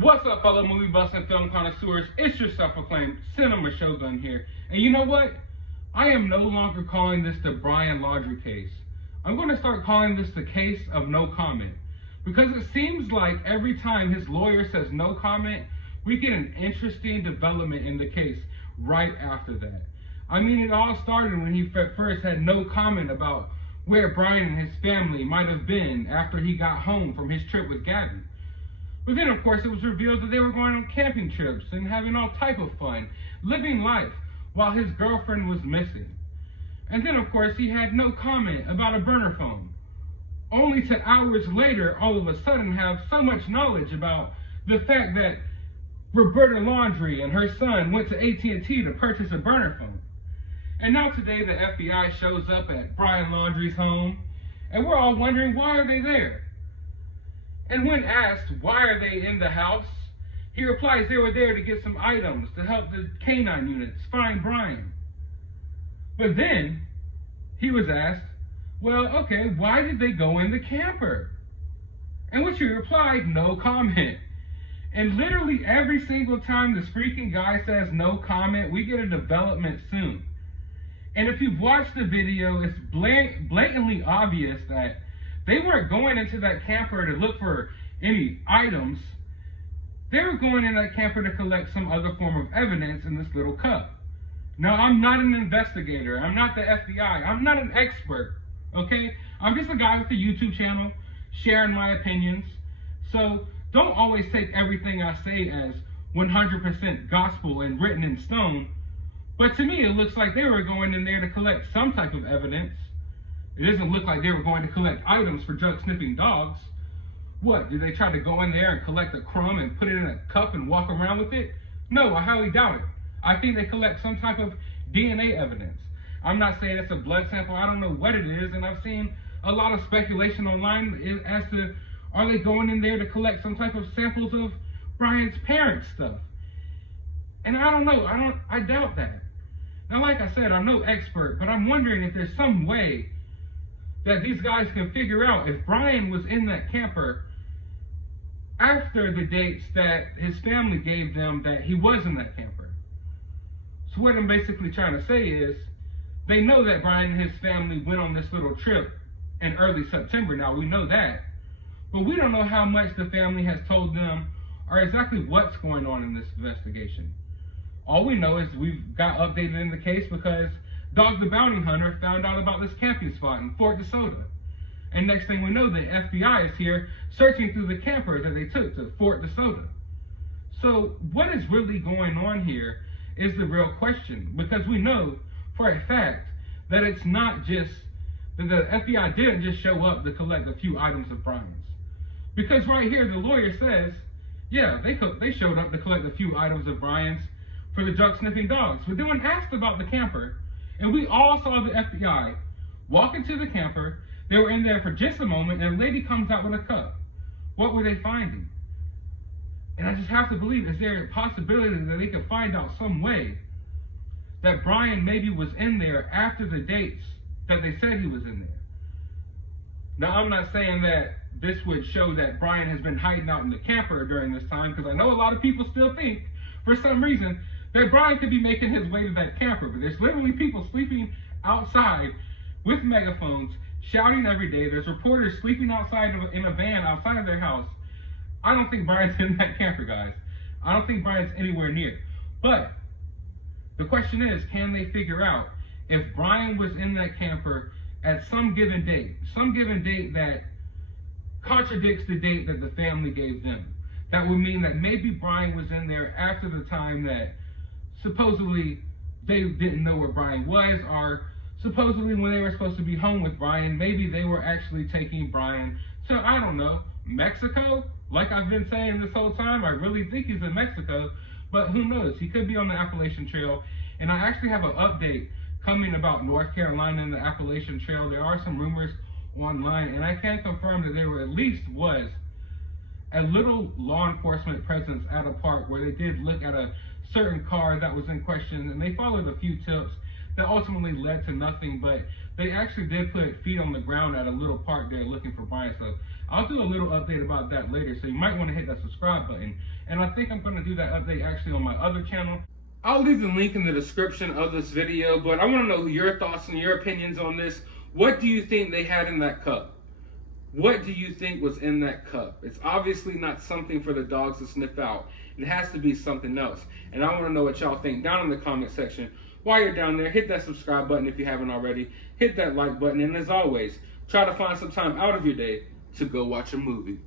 What's up, fellow movie buffs and film connoisseurs? It's your self-proclaimed cinema shogun here. And you know what? I am no longer calling this the Brian Laundrie case. I'm going to start calling this the case of no comment. Because it seems like every time his lawyer says no comment, we get an interesting development in the case right after that. I mean, it all started when he first had no comment about where Brian and his family might have been after he got home from his trip with Gabby. But then, of course, it was revealed that they were going on camping trips and having all type of fun, living life, while his girlfriend was missing. And then, of course, he had no comment about a burner phone, only to hours later, all of a sudden, have so much knowledge about the fact that Roberta Laundrie and her son went to AT&T to purchase a burner phone. And now today, the FBI shows up at Brian Laundrie's home, and we're all wondering, why are they there? And when asked, why are they in the house, he replies they were there to get some items to help the canine units find Brian. But then he was asked, well, okay, why did they go in the camper? And which he replied, no comment. And literally every single time this freaking guy says no comment, we get a development soon. And if you've watched the video, it's blatantly obvious that they weren't going into that camper to look for any items. They were going in that camper to collect some other form of evidence in this little cup. Now, I'm not an investigator. I'm not the FBI. I'm not an expert, okay? I'm just a guy with a YouTube channel sharing my opinions. So don't always take everything I say as 100% gospel and written in stone. But to me, it looks like they were going in there to collect some type of evidence. It doesn't look like they were going to collect items for drug-sniffing dogs. What, did they try to go in there and collect a crumb and put it in a cup and walk around with it? No, I highly doubt it. I think they collect some type of DNA evidence. I'm not saying it's a blood sample. I don't know what it is, and I've seen a lot of speculation online as to, are they going in there to collect some type of samples of Brian's parents' stuff? And I don't know. I doubt that. Now, like I said, I'm no expert, but I'm wondering if there's some way that these guys can figure out if Brian was in that camper after the dates that his family gave them that he was in that camper. So what I'm basically trying to say is, they know that Brian and his family went on this little trip in early September. Now, we know that, but we don't know how much the family has told them or exactly what's going on in this investigation. All we know is we've got updated in the case because Dog the Bounty Hunter found out about this camping spot in Fort DeSoto. And next thing we know, the FBI is here searching through the camper that they took to Fort DeSoto. So what is really going on here is the real question, because we know for a fact that it's not just, that the FBI didn't just show up to collect a few items of Brian's. Because right here, the lawyer says, yeah, they showed up to collect a few items of Brian's for the drug-sniffing dogs. But then when asked about the camper, and we all saw the FBI walk into the camper, they were in there for just a moment, and a lady comes out with a cup. What were they finding? And I just have to believe, is there a possibility that they could find out some way that Brian maybe was in there after the dates that they said he was in there? Now, I'm not saying that this would show that Brian has been hiding out in the camper during this time, because I know a lot of people still think, for some reason, that Brian could be making his way to that camper, but there's literally people sleeping outside with megaphones, shouting every day. There's reporters sleeping outside in a van outside of their house. I don't think Brian's in that camper, guys. I don't think Brian's anywhere near. But the question is, can they figure out if Brian was in that camper at some given date that contradicts the date that the family gave them? That would mean that maybe Brian was in there after the time that supposedly they didn't know where Brian was, or supposedly when they were supposed to be home with Brian, maybe they were actually taking Brian to, I don't know, Mexico? Like I've been saying this whole time, I really think he's in Mexico, but who knows? He could be on the Appalachian Trail. And I actually have an update coming about North Carolina and the Appalachian Trail. There are some rumors online, and I can confirm that there at least was a little law enforcement presence at a park where they did look at a certain car that was in question, and they followed a few tips that ultimately led to nothing, but they actually did put feet on the ground at a little park there looking for Brian. So I'll do a little update about that later, so you might want to hit that subscribe button And I think I'm going to do that update actually on my other channel. I'll leave the link in the description of this video, but I want to know your thoughts and your opinions on this. What do you think they had in that cup? What do you think was in that cup? It's obviously not something for the dogs to sniff out. It has to be something else. And I want to know what y'all think down in the comment section. While you're down there, hit that subscribe button if you haven't already. Hit that like button. And as always, try to find some time out of your day to go watch a movie.